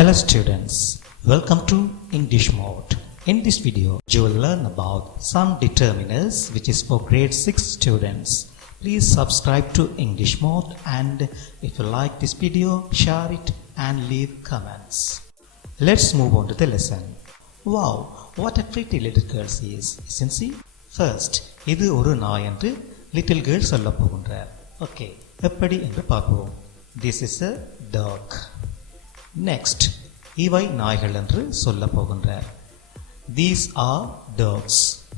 Hello students, welcome to English Mode. In this video, you will learn about some determiners which is for grade 6 students. Please subscribe to English Mode and if you like this video, share it and leave comments. Let's move on to the lesson. Wow, what a pretty little girl she is, isn't she? First, இது ஒரு நாய் என்று little girl சொல்ல போகின்றார். Okay, எப்படி என்று பார்ப்போம். This is a dog. Next, இவை நாய்கள் என்று சொல்ல போகின்றார். These are dogs.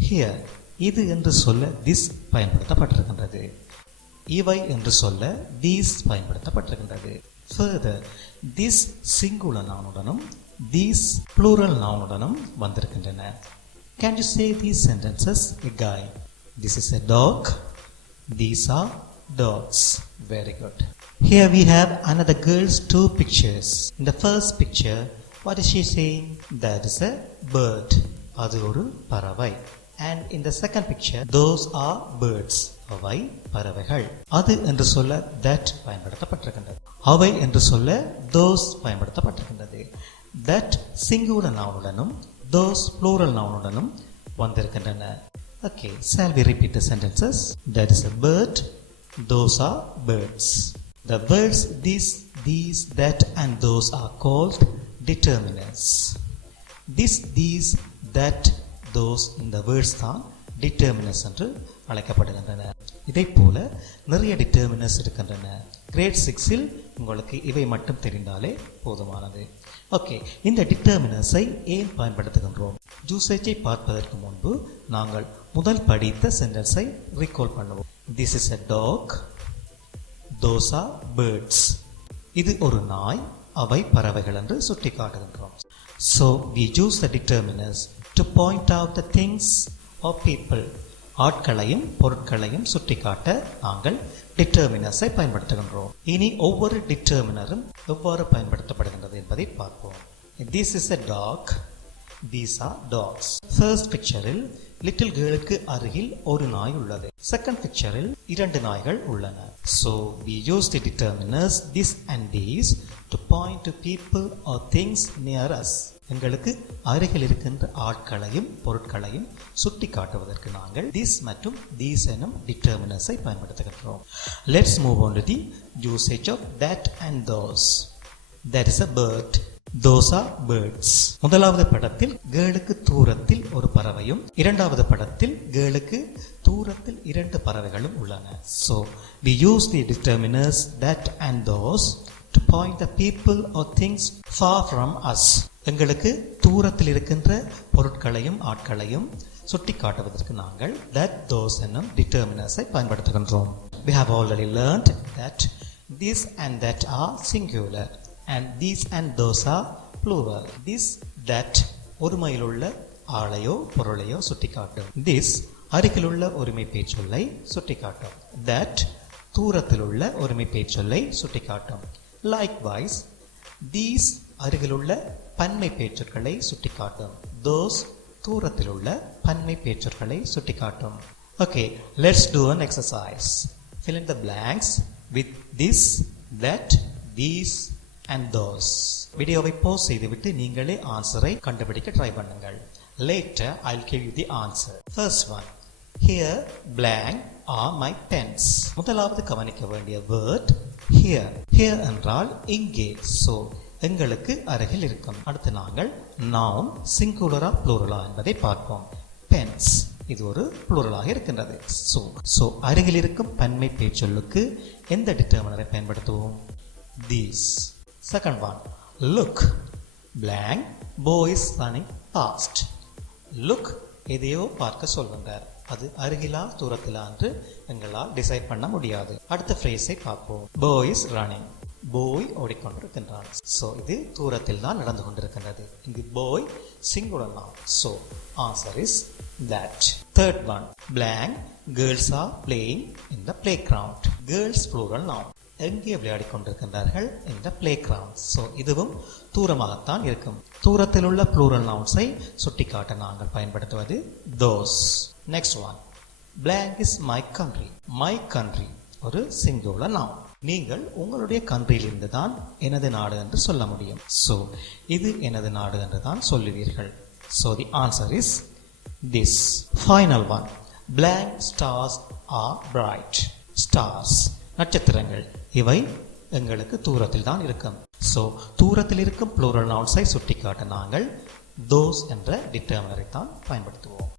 Here, இது என்று சொல்ல this பயன்படுத்தப்பட்டிருக்கின்றது. இவை என்று சொல்ல these பயன்படுத்தப்பட்டிருக்கின்றது. Further, this singular noun-உடனும் these plural noun-உடனும் வந்திருக்கின்றன. Can you say these sentences again? This is a dog. These are dogs. Very good. Here we have another girl's two pictures. In the first picture, what is she saying? That is a bird. அது ஒரு பறவை. And in the second picture, those are birds. அவை பறவைகள். அது என்று சொல்ல that பயன்படுத்தப்பட்டிருக்கின்றது. அவை என்று சொல்ல those பயன்படுத்தப்பட்டிருக்கின்றது. That singular noun-உடனும் those plural noun-உடனும் வந்திருக்கின்றன. Okay, shall we repeat the sentences? That is a bird. Those are birds. The words this, these, that and those are called determiners. This, these, that, those இந்த words தான் determiners என்று அழைக்கப்படுகின்றன. இதைப் போல நிறைய determiners இருக்கின்றன. Great 6இல் உங்களுக்கு இவை மட்டும் தெரிந்தாலே போதுமானது. ஓகே, இந்த determinersஐ ஏன் பயன்படுத்துகின்றோம்? யூசேஜை பார்ப்பதற்கு முன்பு நாங்கள் முதல் படித்த சென்டென்ஸை ரீகால் பண்ணுவோம். This is a dog. Those are birds. இது ஒரு நாய், அவை பறவைகள் என்று சுட்டி காட்டுகின்றோம். So we use the determiners to point out the things or people. ஆட்களையும் பொருட்களையும் சுட்டி காட்ட நாங்கள் determinersஐ பயன்படுத்துகின்றோம். இனி ஒவ்வொரு determinerம் எவ்வாறு பயன்படுத்தப்படுகின்றது என்பதை பார்ப்போம். This is a dog. These are dogs. First pictureல் little girlக்கு அருகில் ஒரு நாய் உள்ளது. Second pictureல் இரண்டு நாய்கள் உள்ளன. So we use the determiners this and these to point to people or things near us. எங்களுக்கு அருகில் இருக்கின்ற ஆட்களையும் பொருட்களையும் சுட்டி காட்டுவதற்கு நாங்கள் this மற்றும் these எனும் determinersஐ பயன்படுத்துகின்றோம். Let's move on to the usage of that and those. That is a bird. Those are birds. முதலாவது படத்தில் கேளுக்கு தூரத்தில் ஒரு பறவையும் இரண்டாவது படத்தில் கேளுக்கு தூரத்தில் இரண்டு பறவைகளும் உள்ளன. So we use the determiners that and those to point the people or things far from us. எங்களுக்கு தூரத்தில் இருக்கின்ற பொருட்களையும் ஆட்களையும் சுட்டி காட்டுவதற்கு நாங்கள் that those என்னும் determinersஐ பயன்படுத்துகின்றோம். We have already learned that this and that are singular and these and those are plural. This, that ஒருமையிலுள்ள ஆளையோ பொருளையோ சுட்டிக்காட்டும். This அருகிலுள்ள ஒருமை பேச்சொல்லை சுட்டிக்காட்டும். That தூரத்திலுள்ள ஒருமை பேச்சொல்லை சுட்டிக்காட்டும். Likewise, these அருகிலுள்ள பன்மை பேச்சொற்களை சுட்டிக்காட்டும். Those தூரத்திலுள்ள பன்மை பேச்சொற்களை சுட்டிக்காட்டும். Okay, let's do an exercise. Fill in the blanks with this, that, these and those. வீடியோவை பாஸ் செய்துவிட்டு நீங்களே ஆன்சரை கண்டுபிடிக்க ட்ரை பண்ணுங்கள். Later I'll give you the answer. First one. Here blank are my pens. முதலாவது கவனிக்க வேண்டிய word here. Here என்றால் இங்கே. So எங்களுக்கு அருகில் இருக்கும். அடுத்து நாங்கள் noun singular plural என்பதை பார்ப்போம். Pens இது ஒரு plural இருக்கின்றது. So அருகில் இருக்கும் பன்மை பேச்சொல்லுக்கு எந்த determiner பயன்படுத்துவோம்? These. Second one. Look blank boy is running fast. Look எதையோ பார்க்க சொல்கின்றார். அது அருகிலா தூரத்திலா என்று எங்களால் டிசைட் பண்ண முடியாது. அடுத்த ஃப்ரேஸை பார்ப்போம். Boy is running. Boy ஓடிக்கொண்டிருக்கின்றான். So இது தூரத்தில் தான் நடந்து கொண்டிருக்கின்றது. இங்கு boy singular noun. So answer is that. Third one. Blank girls are playing in the playground. Girls plural noun. எங்கே விளையாடி கொண்டிருக்கின்றார்கள்? இந்த பிளே கிரவுண்ட். ஸோ இதுவும் தூரமாகத்தான் இருக்கும். தூரத்தில் உள்ள ப்ளூரல் நவுன்ஸை சுட்டிக்காட்ட நாங்கள் பயன்படுத்துவது those. Next one. blank is my country. My country ஒரு சிங்குலர் நவுன். நீங்கள் உங்களுடைய கண்ட்ரியிலிருந்து தான் எனது நாடு என்று சொல்ல முடியும். ஸோ இது எனது நாடு என்று தான் சொல்லுவீர்கள். So the answer is this. Final one. Blank stars are bright. Stars நட்சத்திரங்கள் இவை எங்களுக்கு தூரத்தில் தான் இருக்கும். ஸோ தூரத்தில் இருக்கும் ப்ளூரல் நவுன்ஸை சுட்டிக்காட்ட நாங்கள் those என்ற டிட்டர்மினரை தான் பயன்படுத்துவோம்.